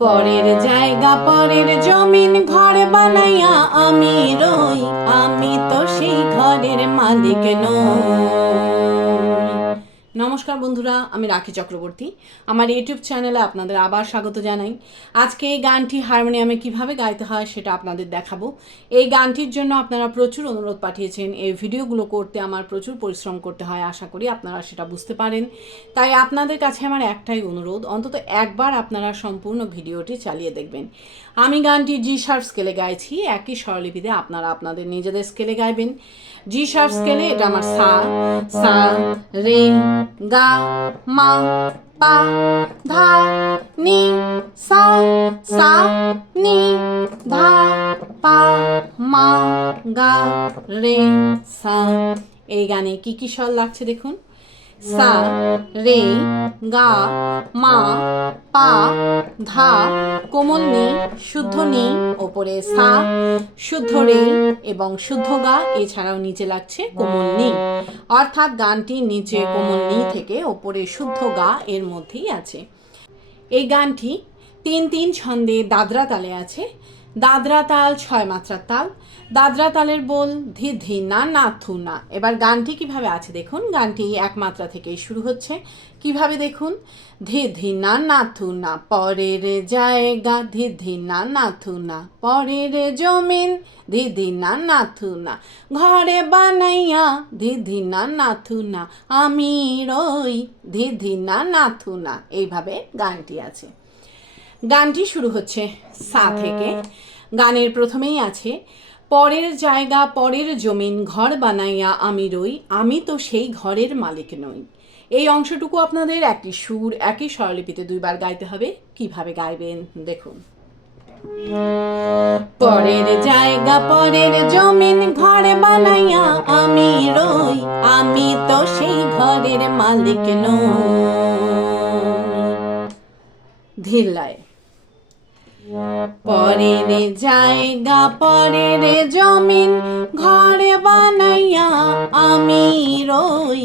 পরের জায়গা পরের জমিন ঘর বানাইয়া আমি রই, আমি তো সেই ঘরের মালিক নই। নমস্কার বন্ধুরা, আমি রাখি চক্রবর্তী। আমার ইউটিউব চ্যানেলে আপনাদের আবার স্বাগত জানাই। আজকে এই গানটি হারমোনিয়ামে কিভাবে গাইতে হয় সেটা আপনাদের দেখাবো। এই গানটির জন্য আপনারা প্রচুর অনুরোধ পাঠিয়েছেন। এই ভিডিওগুলো করতে আমার প্রচুর পরিশ্রম করতে হয়, আশা করি আপনারা সেটা বুঝতে পারেন। তাই আপনাদের কাছে আমার একটাই অনুরোধ, অন্তত একবার আপনারা সম্পূর্ণ ভিডিওটি চালিয়ে দেখবেন। আমি গানটি জি শার্প স্কেলে গাইছি, একই স্বরলিপিতে আপনারা আপনাদের নিজেদের স্কেলে গাইবেন। জি শার্প স্কেলে এটা আমার সা, সা, রে, গা, মা, পা, ধা, নি, সা, সা, নি, ধা, পা, মা, গা, রে, সা। এই গানে কি কি স্বর লাগছে দেখুন। সা, রে, গা, মা, পা, ধা, কোমল নি, শুদ্ধ নি, ওপরে সা, শুদ্ধ রে এবং শুদ্ধ গা, এছাড়াও নিচে লাগছে কোমল নি। অর্থাৎ গানটি নিচে কোমল নি থেকে ওপরে শুদ্ধ গা এর মধ্যেই আছে। এই গানটি ৩-৩ ছন্দে দাদরা তালে আছে। দাদরা তাল ৬ মাত্রার তাল। দাদরা তালের বোল ধি ধি না না থু না। এবার গানটি কিভাবে আছে দেখুন। গানটি ১ মাত্রা থেকেই শুরু হচ্ছে। কিভাবে দেখুন। ধি ধি না না থু না, পরের জায়গা ধি ধি না না থু না, পরের জমিন ধি ধি না না থু না, ঘরে বানাইয়া ধি ধি না না থু না, আমি রই ধি ধি না না থু না। এইভাবে গানটি আছে। গানটি শুরু হচ্ছে সা থেকে। গানের প্রথমেই আছে পরের জায়গা পরের জমিন ঘর বানাইয়া আমি রই, আমি তো সেই ঘরের মালিক নই। এই অংশটুকু আপনাদের একই সুর একই স্বরলিপিতে দুইবার গাইতে হবে। কিভাবে গাইবেন দেখুন। পরের জায়গা পরের জমিন ঘর বানাইয়া আমি রই, আমি তো সেই ঘরের মালিক নই। ধীর লয়। পরের জায়গা পরের জমিন ঘর বানাইয়া আমি রই,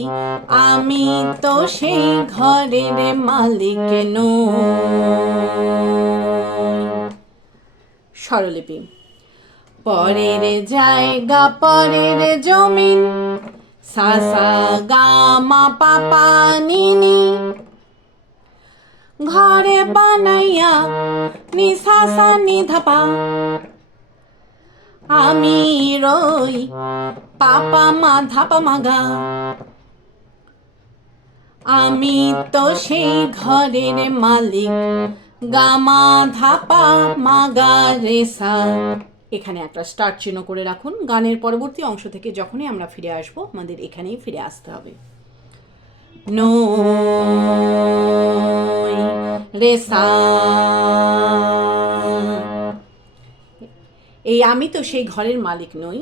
আমি তো সেই ঘরের মালিক নই। স্বরলিপি। পরের জায়গা পরের জমিন সা সা গা মা পা পা নি নি, ঘরে বানাইয়া নি সা সা নি ধা পা, আমি রই পাপা মা ধাপা মা গা, আমি তো সেই ঘরের মালিক গা মা ধাপা মা গা রে সা। এখানে একটা স্টার্ট চিহ্ন করে রাখুন। গানের পরবর্তী অংশ থেকে যখনই আমরা ফিরে আসব আমাদের এখানেই ফিরে আসতে হবে। নই রে সা। এই আমি তো সেই ঘরের মালিক নই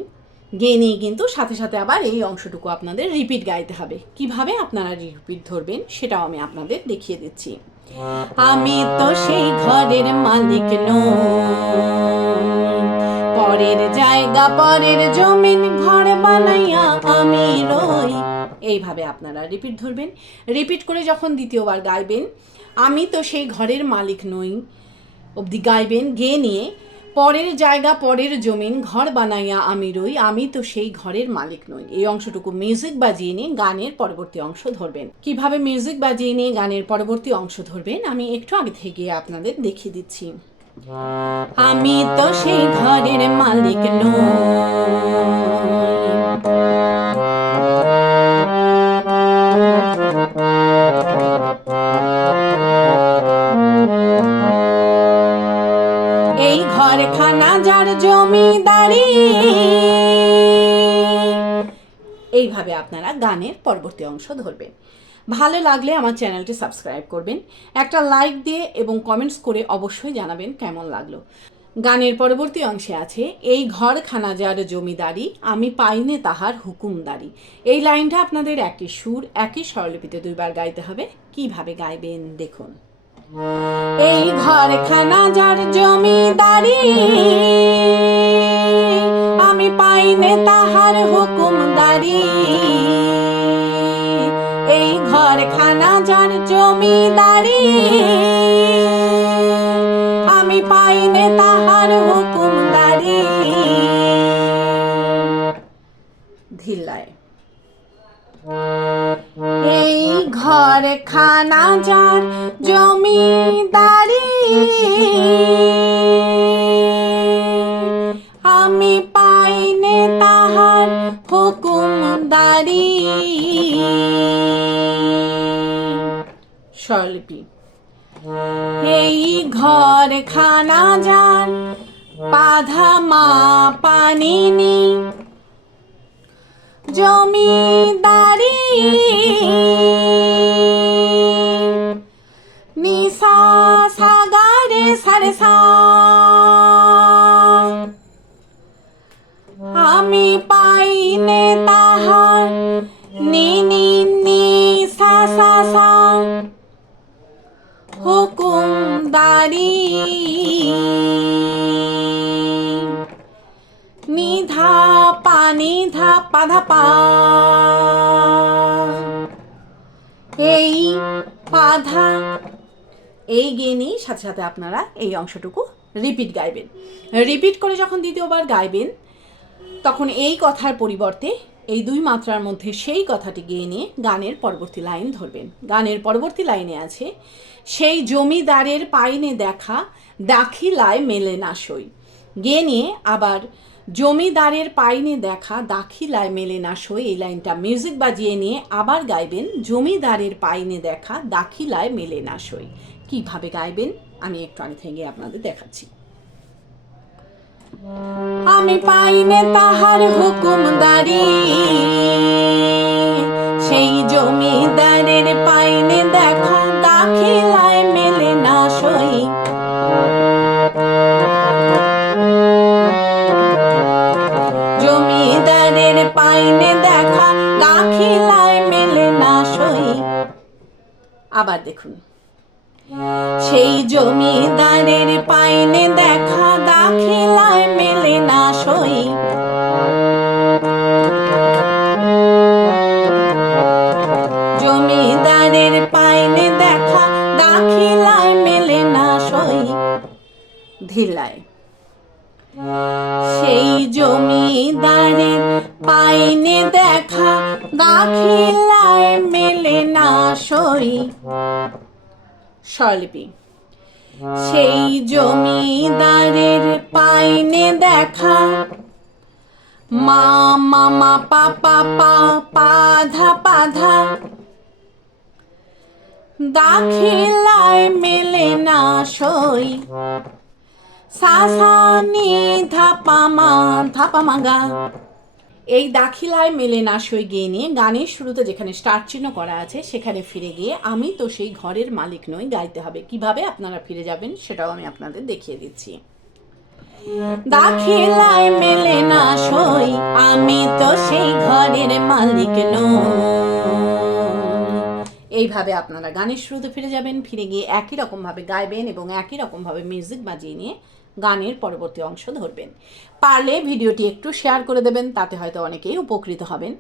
গেয়ে নিয়ে কিন্তু সাথে সাথে আবার এই অংশটুকু আপনাদের রিপিট গাইতে হবে। কিভাবে আপনারা রিপিট ধরবেন সেটাও আমি আপনাদের দেখিয়ে দিচ্ছি। আমি তো সেই ঘরের মালিক নই, পরের জায়গা পরের জমিন ঘর বানাইয়া আমি রই। এইভাবে আপনারা রিপিট ধরবেন। রিপিট করে যখন দ্বিতীয়বার গাইবেন আমি তো সেই ঘরের মালিক নই অবধি গাইবেন। গেয়ে নিয়ে পরের জায়গা পরের জমিন ঘর বানাইয়া আমি রই, আমি তো সেই ঘরের মালিক নই। এই অংশটুকু মিউজিক বাজিয়ে নিয়ে গানের পরবর্তী অংশ ধরবেন। কিভাবে মিউজিক বাজিয়ে নিয়ে গানের পরবর্তী অংশ ধরবেন আমি একটু আগে থেকে আপনাদের দেখিয়ে দিচ্ছি। আমি তো সেই ঘরের মালিক নই। এই ঘরখানা যার জমিদারি। এইভাবে আপনারা গানের পরবর্তী অংশ ধরবেন। ভালো লাগলে আমার চ্যানেলটি সাবস্ক্রাইব করবেন, একটা লাইক দিয়ে এবং কমেন্টস করে অবশ্যই জানাবেন কেমন লাগলো। গানের পরবর্তী অংশে আছে এই ঘরখানা যার জমিদারি, আমি পাইনে তাহার হুকুমদারি। এই লাইনটা আপনাদের একই সুর একই স্বরলিপিতে দুইবার গাইতে হবে। কিভাবে গাইবেন দেখুন। এই ঘরখানা যার জমিদারি, আমি পাইনে তাহার হুকুমদারি। এই ঘরখানা যার জমিদারি, আমি পাইনে তাহার হুকুমদারি। ধিল্লায় এই ঘর খানা যার জমিদারি, আমি পাইনে তাহার হুকুমদারি। স্বরলিপি এই ঘর খানা যার পাধা মা পানিনি জমিদারি, নিসা সাগারে সারে সা, আমি পাইনে তাহার নিনি নি সা সা সা হুকুমদারি। নিধা পানি ধা পাধা পা, এই পাধা এই গেয়ে নিয়ে সাথে সাথে আপনারা এই অংশটুকু রিপিট গাইবেন। রিপিট করে যখন দ্বিতীয়বার গাইবেন তখন এই কথার পরিবর্তে এই দুই মাত্রার মধ্যে সেই কথাটি গেয়ে নিয়ে গানের পরবর্তী লাইন ধরবেন। গানের পরবর্তী লাইনে আছে, সেই জমিদারের পাইনে দেখা দাখিলায় মেলে না সই। গেয়ে নিয়ে আবার জমিদারের পাইনে দেখা দাখিলায় মেলে না সই, এই লাইনটা মিউজিক বাজিয়ে নিয়ে আবার গাইবেন, জমিদারের পাইনে দেখা দাখিলায় মেলে না সই। কিভাবে গাইবেন আমি একটু আগে থেকে আপনাদের দেখাচ্ছি। আমি পাইনে তাহার হুকুমদারি, সেই জমিদারের পাইনে দেখা দাখিলায় মেলে না সই। জমিদারের পাইনে দেখা দাখিলায় মেলে না সই। আবার দেখুন, সেই জমিদারের পাইনে দেখা দাখিলায় মেলে না সই। জমিদারের পাইনে দেখা দাখিলায় মেলে না সই। ধিল্লায় সেই জমিদারের পাইনে দেখা দাখিলায় মেলে না সই। স্বরলিপি সেই জমিদারের পাইনে দেখা মা মামা পাপা পা পাধা পাধা দাখিলায় মেলে না সই। সাসা নি ধাপা মা গা। এই দাখিলায় মেলে না সই গিয়ে নিয়ে গানের শুরুতে যেখানে স্টার্ট চিহ্ন করা আছে সেখানে ফিরে গিয়ে আমি তো সেই ঘরের মালিক নই গাইতে হবে। কিভাবে আপনারা ফিরে যাবেন সেটাও আমি আপনাদের দেখিয়ে দিচ্ছি। দাখিলায় মেলে না সই, আমি তো সেই ঘরের মালিক নই। এইভাবে আপনারা গানের শুরুতে ফিরে যাবেন, ফিরে গিয়ে একই রকমভাবে গাইবেন এবং একই রকমভাবে মিউজিক বাজিয়ে নিয়ে গানের পরবর্তী অংশ ধরবেন। পারলে ভিডিওটি একটু শেয়ার করে দেবেন, তাতে হয়তো অনেকেই উপকৃত হবেন।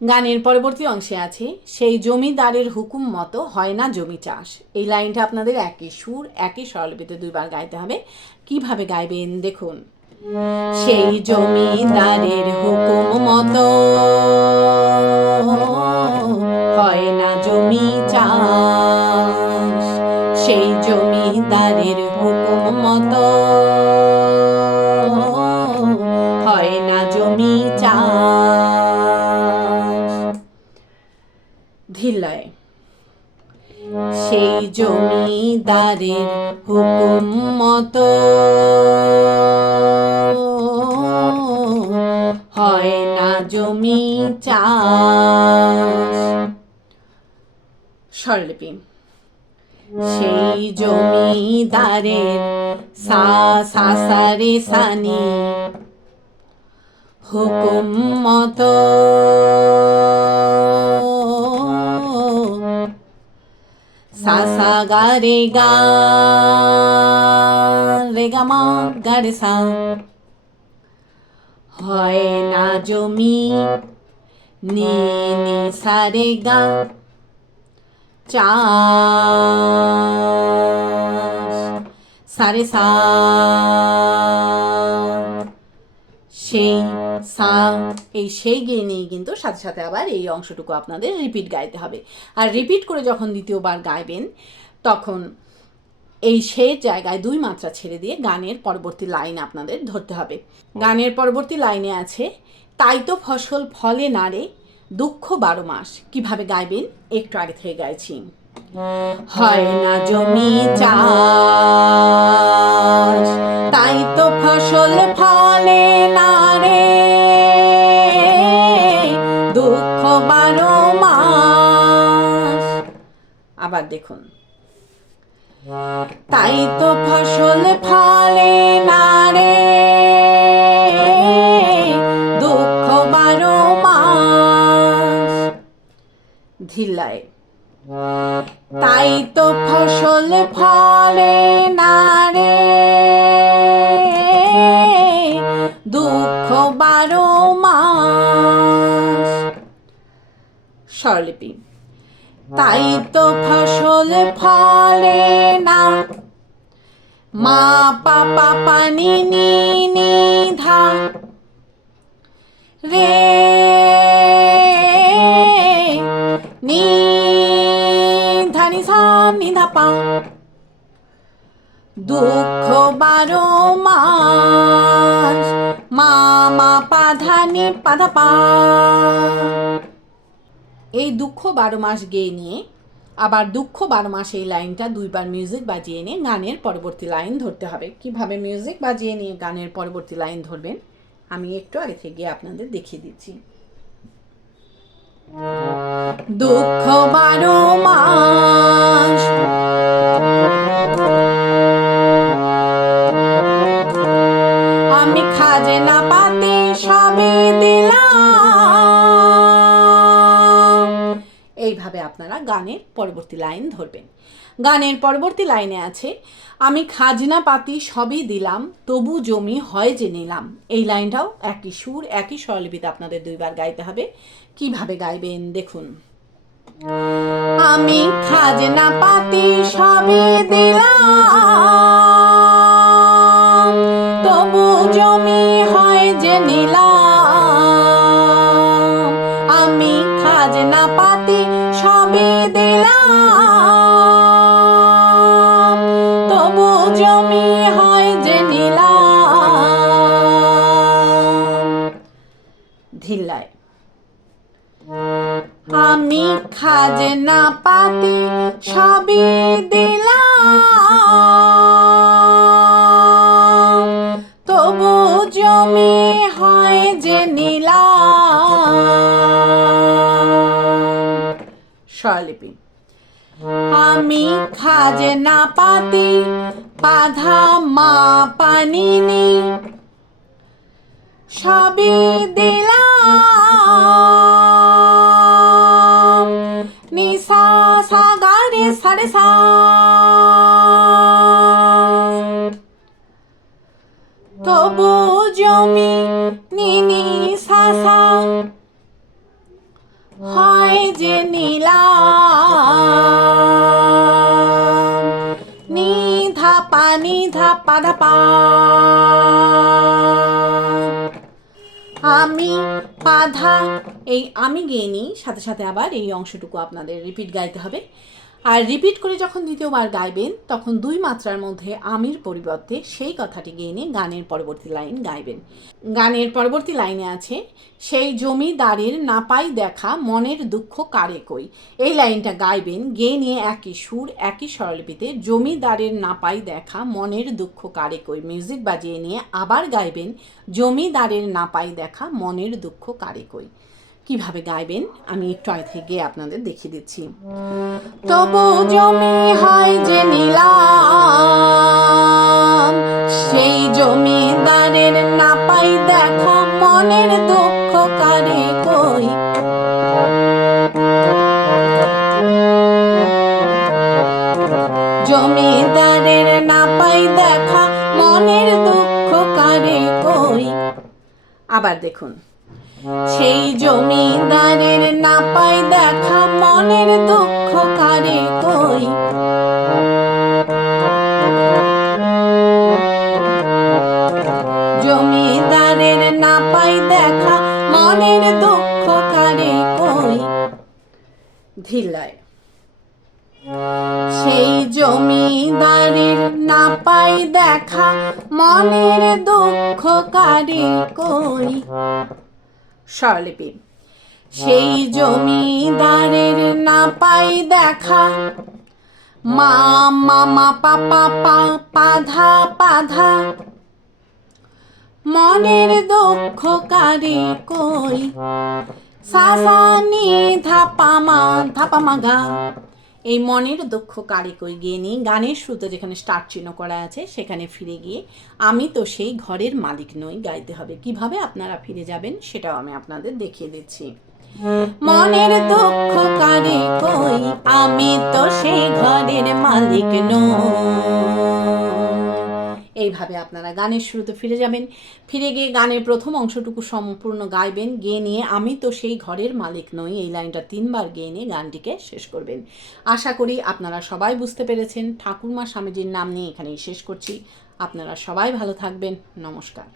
গানের পরবর্তী অংশে আছে, সেই জমিদারের হুকুম মতো হয় না জমি চাষ। এই লাইনটা আপনাদের একই সুর একই স্বরলিপিতে দুইবার গাইতে হবে। কিভাবে গাইবেন দেখুন। সেই জমিদারের হুকুম মতো হয় না জমি চাষ। সেই জমিদারের হুকুম মতো হয় না জমি চাষ। ধিল্লায় সেই জমিদারের হুকুম মতো হয় না জমি চাষ। স্বরলিপি সেই জমিদারের সা সা সা রে সানি হুকুম মতো সা সা গা রে গা মা গা রে সা হয় না জমি নি নি সা রে গা চাষ। সারে সা, সেই সা, এই সেই গেয়ে নিয়ে কিন্তু সাথে সাথে আবার এই অংশটুকু আপনাদের রিপিট গাইতে হবে। আর রিপিট করে যখন দ্বিতীয়বার গাইবেন তখন এই সেই জায়গায় 2 মাত্রা ছেড়ে দিয়ে গানের পরবর্তী লাইন আপনাদের ধরতে হবে। গানের পরবর্তী লাইনে আছে, তাই তো ফসল ফলে না রে দুঃখ 12 মাস। কিভাবে গাইবেন একটু আগে থেকে গাইছি। হয় না জমি চাষ, তাই তো ফসল ফলে না রে দুঃখ 12 মাস। আবার দেখুন, তাই তো ফসল ফলে না রে দুঃখ 12 মাস। ধিল্লায়, তাই তো ফসল ফলে না রে দুঃখ 12 মাস। স্বরলিপি, তাই তো ফসল ফলে না, মা পা পা পা নি নি নি ধা রে নি ধা নি সা নি ধা পা, দুঃখ 12 মাস, মা মা পা ধা নি পা ধা পা। এই দুঃখ 12 মাস গেয়ে নিয়ে আবার দুঃখ 12 মাস এই লাইনটা 2 বার মিউজিক বাজিয়ে নিয়ে গানের পরবর্তী লাইন ধরতে হবে। কিভাবে মিউজিক বাজিয়ে নিয়ে গানের পরবর্তী লাইন ধরবেন আমি একটু আগে থেকে আপনাদের দেখিয়ে দিচ্ছি। দুঃখ 12 মাস, আমি খাজনা পাতি সবই দিলাম। এইভাবে আপনারা গানের পরবর্তী লাইন ধরবেন। গানের পরবর্তী লাইনে আছে, আমি খাজনা পাতি সবই দিলাম তবু জমি হয় যে নিলাম। এই লাইনটাও একই সুর একই স্বরলিপিতে আপনাদের 2 বার গাইতে হবে। কিভাবে গাইবেন দেখুন। আমি খাজনা পাতি সবই দিলাম তবু জমি হয় যে নিলাম। আমি খাজনা পাতি সবই দিলাম তবু জমি হয় যে নিলাম। ধিল্লায়, আমি খাজনা পাতি সবই দিলাম তবু জমি হয় যে নিলাম। স্বরলিপি, আমি খাজনা পাতি পাধা মা পানি নি সবই দিলাম নি সা সা গা রে সা রে সা, তবু জমি নি নি সা সা হয় যে নিলাম। নি ধা পা নি ধা পা ধা পা, আমি পাধা, এই আমি গেয়ে নিই সাথে সাথে আবার এই অংশটুকু আপনাদের রিপিট গাইতে হবে। আর রিপিট করে যখন দ্বিতীয়বার গাইবেন তখন 2 মাত্রার মধ্যে আমির পরিবর্তে সেই কথাটি গেয়ে নিয়ে গানের পরবর্তী লাইন গাইবেন। গানের পরবর্তী লাইনে আছে, সেই জমিদারের না পাই দেখা মনের দুঃখ কারে কই। এই লাইনটা গাইবেন গেয়ে নিয়ে একই সুর একই স্বরলিপিতে, জমিদারের না পাই দেখা মনের দুঃখ কারে কই। মিউজিক বাজিয়ে নিয়ে আবার গাইবেন, জমিদারের না পাই দেখা মনের দুঃখ কারে কই। কিভাবে গাইবেন আমি একটু আগে থেকে গিয়ে আপনাদের দেখিয়ে দিচ্ছি। তবু জমি হয় যে নিলাম, সেই জমিদারের না পাই দেখা মনের দুঃখ কারে কই। জমিদারের না পাই দেখা মনের দুঃখ কারে কই। আবার দেখুন, সেই জমিদারের না পাই দেখা মনের দুঃখ কারে কই। ধীর লয়। সেই জমিদারের না পাই দেখা, মনের দুঃখ কারে কই। স্বরলিপি। সেই জমিদারের না পাই দেখা, মা মামা পাপা পা পাধা পাধা, মনের দুঃখ কারে কই। সাসা নি ধাপামা গা। এই মনের দুঃখ কারে কই গিয়ে নিয়ে গানের শুরুতে যেখানে স্টার্ট চিহ্ন করা আছে সেখানে ফিরে গিয়ে আমি তো সেই ঘরের মালিক নই গাইতে হবে। কিভাবে আপনারা ফিরে যাবেন সেটাও আমি আপনাদের দেখিয়ে দিচ্ছি। মনের দুঃখ কারে কই, আমি তো সেই ঘরের মালিক নই। এইভাবে আপনারা গানের শুরুতে ফিরে যাবেন। ফিরে গিয়ে গানের প্রথম অংশটুকু সম্পূর্ণ গাইবেন। গেয়ে নিয়ে আমি তো সেই ঘরের মালিক নই এই লাইনটা 3 বার গেয়ে নিয়ে গানটিকে শেষ করবেন। আশা করি আপনারা সবাই বুঝতে পেরেছেন। ঠাকুরমা স্বামীজির নাম নিয়ে এখানেই শেষ করছি। আপনারা সবাই ভালো থাকবেন। নমস্কার।